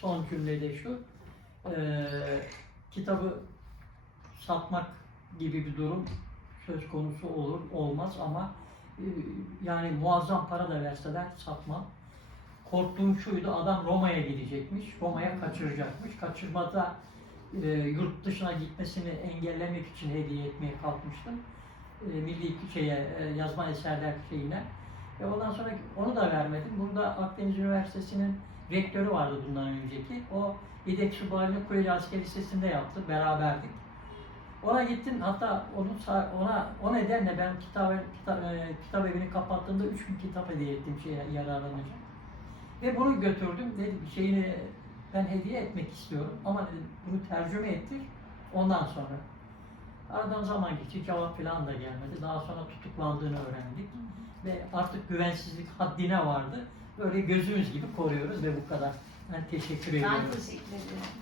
son cümlede şu. e, kitabı satmak gibi bir durum söz konusu olur olmaz ama e, yani muazzam para da verseler satmam. Korktuğum şuydu adam Roma'ya gidecekmiş. Roma'ya kaçıracakmış. Kaçırmada e, yurt dışına gitmesini engellemek için hediye etmeye kalkmıştım. E, milli şeye, e, yazma eserler şeyine. Ve ondan sonra onu da vermedim. Burada Akdeniz Üniversitesi'nin rektörü vardı bundan önceki. O Yedek Subaylığı Kuleli Asker Lisesi'nde yaptı. Beraberdik. Ona gittim. Hatta onun ona o nedenle ben kitap kitap, e, kitap evini kapattığımda 3000 kitap hediye ettim şeye yararlanacak. Ve bunu götürdüm. Dedim şeyini ben hediye etmek istiyorum ama dedim bunu tercüme ettir. Ondan sonra aradan zaman geçti. Cevap falan da gelmedi. Daha sonra tutuklandığını öğrendik. Ve artık güvensizlik haddine vardı. Böyle gözümüz gibi koruyoruz ve bu kadar. Ben teşekkür ediyorum. Ben teşekkür ederim.